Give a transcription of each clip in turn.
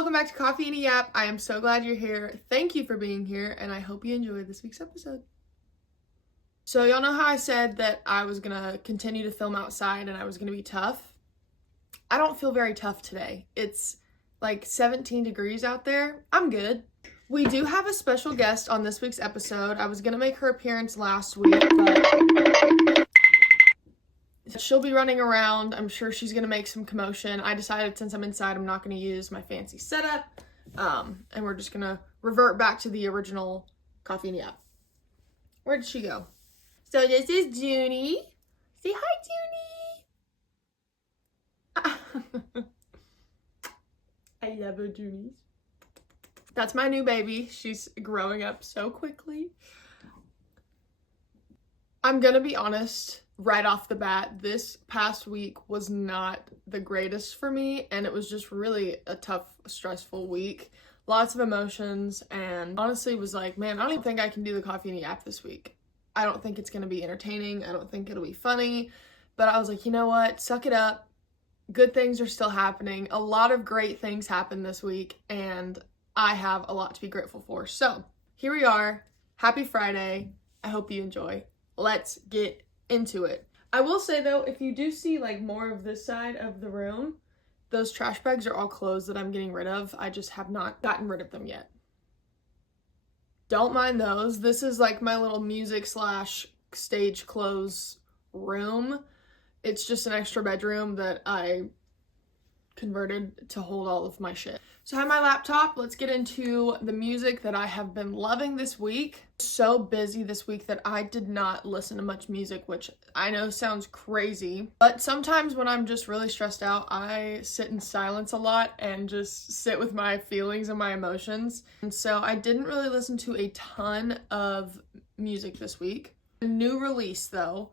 welcome back to Coffee and a Yap. I am so glad you're here. Thank you for being here, and I hope you enjoyed this week's episode. So y'all know how I said that I was gonna continue to film outside and I was gonna be tough? I don't feel very tough today. It's like 17 degrees out there. I'm good. We do have a special guest on this week's episode. I was gonna make her appearance last week, but she'll be running around. I'm sure she's gonna make some commotion. I decided since I'm inside, I'm not gonna use my fancy setup, and we're just gonna revert back to the original Coffee and a Yap. Where did she go? So this is Junie. Say hi, Junie. I love her, Junies. That's my new baby. She's growing up so quickly. I'm gonna be honest, right off the bat, this past week was not the greatest for me, and it was just really a tough, stressful week. Lots of emotions, and honestly was like, man, I don't even think I can do the Coffee and a Yap this week. I don't think it's gonna be entertaining. I don't think it'll be funny, but I was like, you know what? Suck it up. Good things are still happening. A lot of great things happened this week, and I have a lot to be grateful for. So here we are. Happy Friday. I hope you enjoy. Let's get into it. I will say though, if you do see like more of this side of the room, those trash bags are all clothes that I'm getting rid of. I just have not gotten rid of them yet. Don't mind those. This is like my little music / stage clothes room. It's just an extra bedroom that I converted to hold all of my shit. So I have my laptop. Let's get into the music that I have been loving this week. So busy this week that I did not listen to much music, which I know sounds crazy, but sometimes when I'm just really stressed out, I sit in silence a lot and just sit with my feelings and my emotions. And so I didn't really listen to a ton of music this week. A new release though.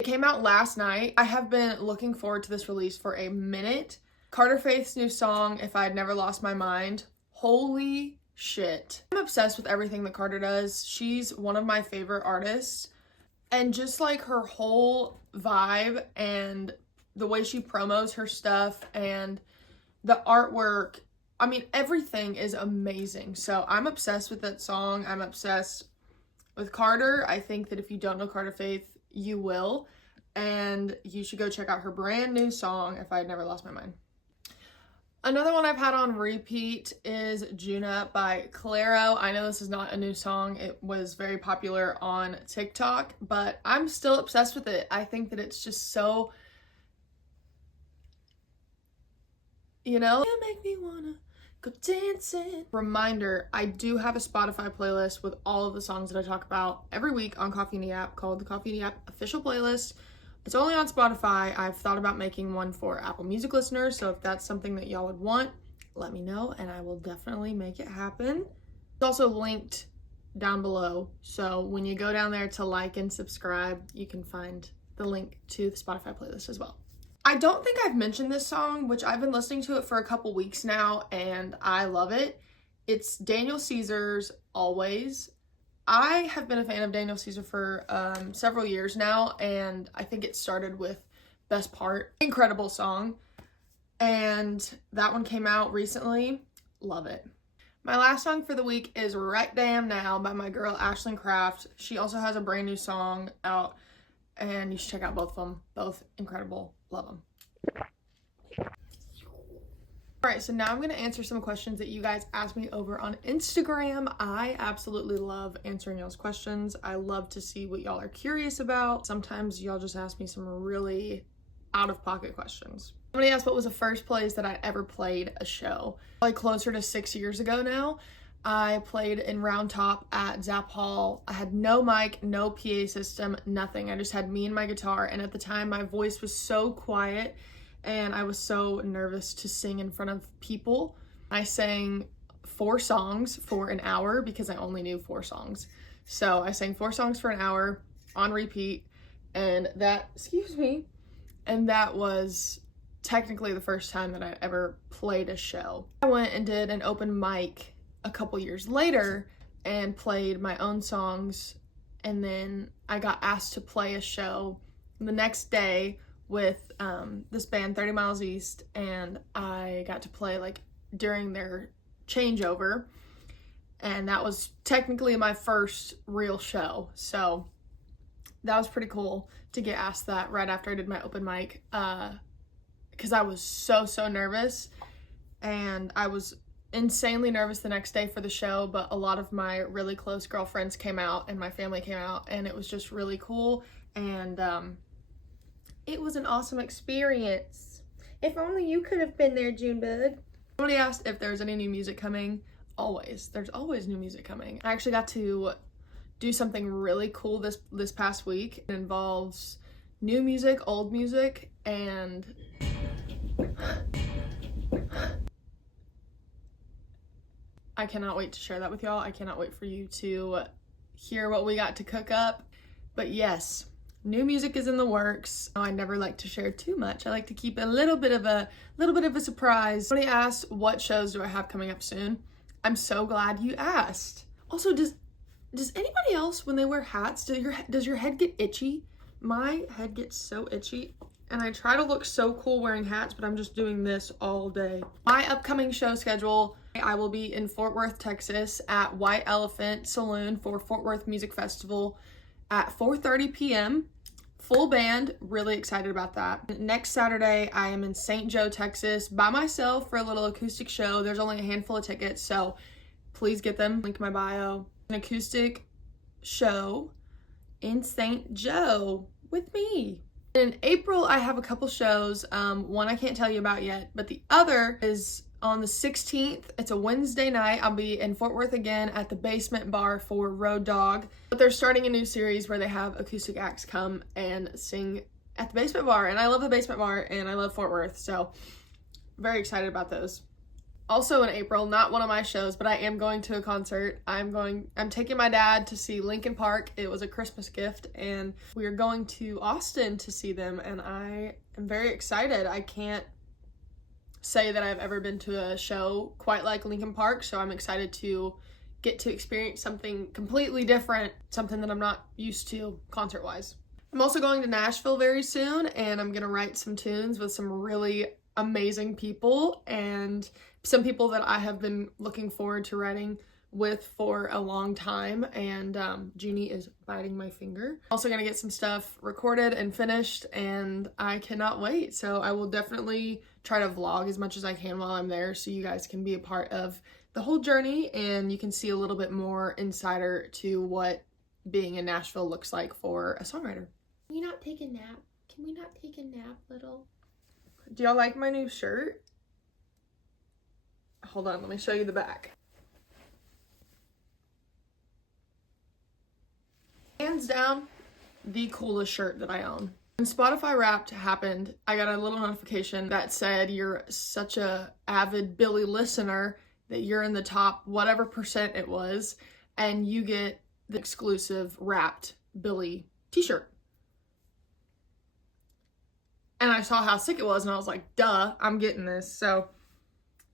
It came out last night. I have been looking forward to this release for a minute. Carter Faith's new song, If I Had Never Lost My Mind. Holy shit. I'm obsessed with everything that Carter does. She's one of my favorite artists. And just like her whole vibe and the way she promos her stuff and the artwork, I mean, everything is amazing. So I'm obsessed with that song. I'm obsessed with Carter. I think that if you don't know Carter Faith, you will, and you should go check out her brand new song, If I Had Never Lost My Mind. Another one I've had on repeat is Junie by Clairo. I know this is not a new song. It was very popular on TikTok, but I'm still obsessed with it. I think that it's just so, you know, you make me wanna go dancing. Reminder, I do have a Spotify playlist with all of the songs that I talk about every week on Coffee and a Yap called the Coffee and a Yap official playlist. It's only on Spotify. I've thought about making one for Apple Music listeners, so if that's something that y'all would want, let me know and I will definitely make it happen. It's also linked down below, so when you go down there to like and subscribe, you can find the link to the Spotify playlist as well. I don't think I've mentioned this song, which I've been listening to it for a couple weeks now, and I love it. It's Daniel Caesar's Always. I have been a fan of Daniel Caesar for several years now, and I think it started with Best Part. Incredible song. And that one came out recently. Love it. My last song for the week is Right Damn Now by my girl Ashlyn Craft. She also has a brand new song out, and you should check out both of them. Both incredible. Love them. Alright, so now I'm going to answer some questions that you guys asked me over on Instagram. I absolutely love answering y'all's questions. I love to see what y'all are curious about. Sometimes y'all just ask me some really out-of-pocket questions. Somebody asked what was the first place that I ever played a show. Like closer to 6 years ago now. I played in Round Top at Zap Hall. I had no mic, no PA system, nothing. I just had me and my guitar, and at the time my voice was so quiet and I was so nervous to sing in front of people. I sang 4 songs for an hour because I only knew 4 songs. So I sang 4 songs for an hour on repeat, and that, and that was technically the first time that I ever played a show. I went and did an open mic a couple years later and played my own songs, and then I got asked to play a show the next day with this band 30 Miles East, and I got to play like during their changeover. And that was technically my first real show. So that was pretty cool to get asked that right after I did my open mic, because I was so nervous, and I was insanely nervous the next day for the show, but a lot of my really close girlfriends came out and my family came out, and it was just really cool, and it was an awesome experience. If only you could have been there, Junebug. Somebody asked if there's any new music coming. There's always new music coming. I actually got to do something really cool this past week. It involves new music, old music, and I cannot wait to share that with y'all. I cannot wait for you to hear what we got to cook up. But yes, new music is in the works. I never like to share too much. I like to keep a little bit of a surprise. Somebody asked, what shows do I have coming up soon? I'm so glad you asked. Also, does anybody else, when they wear hats, does your head get itchy? My head gets so itchy, and I try to look so cool wearing hats, but I'm just doing this all day. My upcoming show schedule, I will be in Fort Worth, Texas at White Elephant Saloon for Fort Worth Music Festival at 4:30 p.m. Full band, really excited about that. Next Saturday, I am in St. Joe, Texas by myself for a little acoustic show. There's only a handful of tickets, so please get them. Link in my bio. An acoustic show in St. Joe with me. In April, I have a couple shows. One I can't tell you about yet, but the other is on the 16th. It's a Wednesday night. I'll be in Fort Worth again at the Basement Bar for Road Dog. But they're starting a new series where they have acoustic acts come and sing at the Basement Bar. And I love the Basement Bar and I love Fort Worth. So very excited about those. Also in April, not one of my shows, but I am going to a concert. I'm taking my dad to see Linkin Park. It was a Christmas gift, and we are going to Austin to see them, and I am very excited. I can't say that I've ever been to a show quite like Linkin Park, so I'm excited to get to experience something completely different, something that I'm not used to concert-wise. I'm also going to Nashville very soon, and I'm gonna write some tunes with some really amazing people and some people that I have been looking forward to writing with for a long time, and Junie is biting my finger. Also gonna get some stuff recorded and finished, and I cannot wait. So I will definitely try to vlog as much as I can while I'm there so you guys can be a part of the whole journey and you can see a little bit more insider to what being in Nashville looks like for a songwriter. Can we not take a nap? Can we not take a nap, little? Do y'all like my new shirt? Hold on, let me show you the back. Hands down, the coolest shirt that I own. When Spotify Wrapped happened, I got a little notification that said you're such a avid Billy listener that you're in the top whatever percent it was, and you get the exclusive Wrapped Billy t-shirt. And I saw how sick it was, and I was like, duh, I'm getting this. So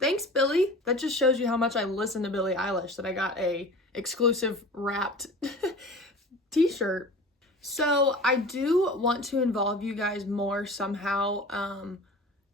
thanks, Billy. That just shows you how much I listen to Billie Eilish, that I got a exclusive Wrapped t-shirt. So I do want to involve you guys more somehow,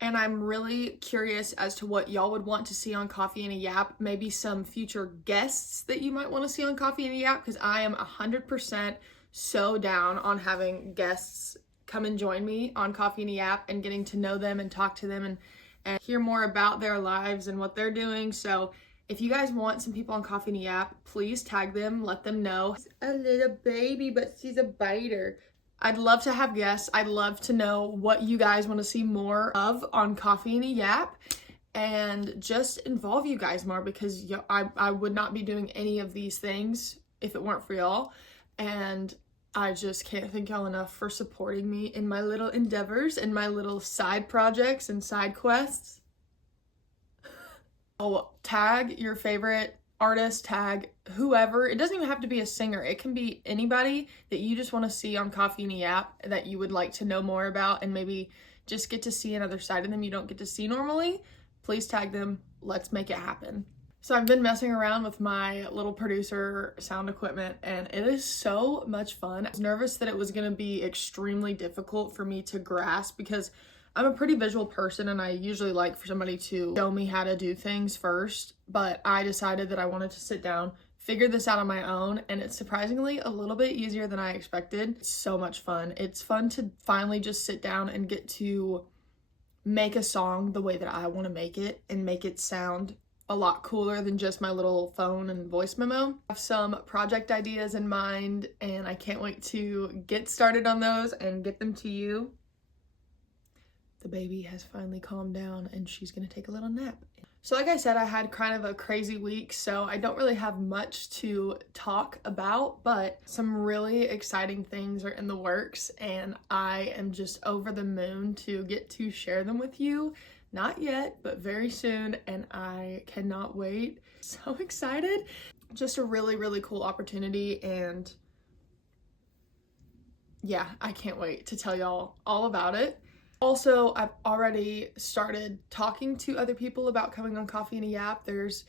and I'm really curious as to what y'all would want to see on Coffee and a Yap, maybe some future guests that you might want to see on Coffee and a Yap, because I am 100% so down on having guests come and join me on Coffee and a Yap and getting to know them and talk to them and hear more about their lives and what they're doing. So if you guys want some people on Coffee and a Yap, please tag them, let them know. She's a little baby, but she's a biter. I'd love to have guests. I'd love to know what you guys want to see more of on Coffee and a Yap, and just involve you guys more, because I would not be doing any of these things if it weren't for y'all. And I just can't thank y'all enough for supporting me in my little endeavors and my little side projects and side quests. Oh, tag your favorite artist, tag whoever. It doesn't even have to be a singer. It can be anybody that you just want to see on Coffee and a Yap that you would like to know more about and maybe just get to see another side of them you don't get to see normally. Please tag them. Let's make it happen. So I've been messing around with my little producer sound equipment, and it is so much fun. I was nervous that it was going to be extremely difficult for me to grasp, because I'm a pretty visual person and I usually like for somebody to show me how to do things first, but I decided that I wanted to sit down, figure this out on my own, and it's surprisingly a little bit easier than I expected. It's so much fun. It's fun to finally just sit down and get to make a song the way that I want to make it and make it sound a lot cooler than just my little phone and voice memo. I have some project ideas in mind and I can't wait to get started on those and get them to you. The baby has finally calmed down and she's gonna take a little nap. So like I said, I had kind of a crazy week, so I don't really have much to talk about, but some really exciting things are in the works and I am just over the moon to get to share them with you. Not yet, but very soon, and I cannot wait. So excited. Just a really, really cool opportunity, and yeah, I can't wait to tell y'all all about it. Also, I've already started talking to other people about coming on Coffee and a Yap. There's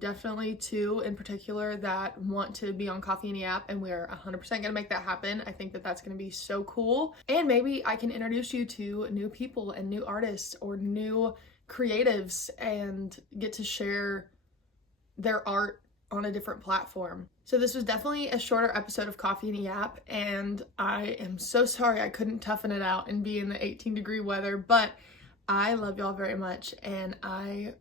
definitely 2 in particular that want to be on Coffee and a Yap, and we're 100% gonna make that happen. I think that that's gonna be so cool. And maybe I can introduce you to new people and new artists or new creatives and get to share their art on a different platform. So this was definitely a shorter episode of Coffee and a Yap, and I am so sorry I couldn't toughen it out and be in the 18-degree weather, but I love y'all very much, and I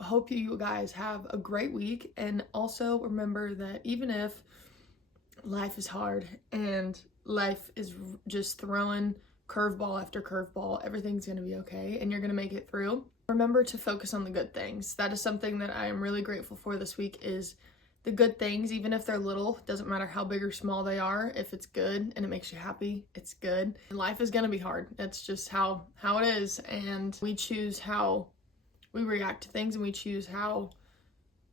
hope you guys have a great week. And also remember that even if life is hard and life is just throwing curveball after curveball, everything's gonna be okay and you're gonna make it through. Remember to focus on the good things. That is something that I am really grateful for this week, is the good things, even if they're little. Doesn't matter how big or small they are. If it's good and it makes you happy, it's good. And life is gonna be hard. That's just how it is, and we choose how we react to things and we choose how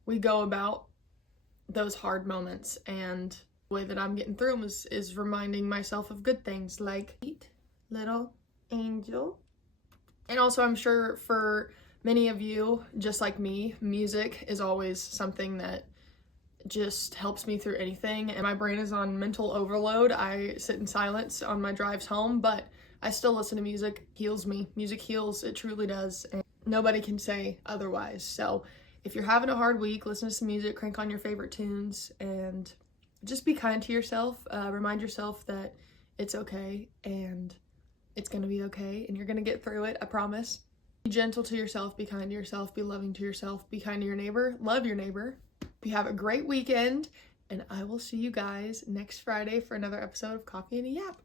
we go about those hard moments. And the way that I'm getting through them is reminding myself of good things, like sweet little angel. And also, I'm sure for many of you, just like me, music is always something that just helps me through anything. And my brain is on mental overload. I sit in silence on my drives home, but I still listen to music. Heals me. Music heals. It truly does. And nobody can say otherwise. So if you're having a hard week, listen to some music, crank on your favorite tunes, and just be kind to yourself. Remind yourself that it's okay and it's gonna be okay and you're gonna get through it, I promise. Be gentle to yourself, be kind to yourself, be loving to yourself, be kind to your neighbor, love your neighbor. You have a great weekend, and I will see you guys next Friday for another episode of Coffee and a Yap.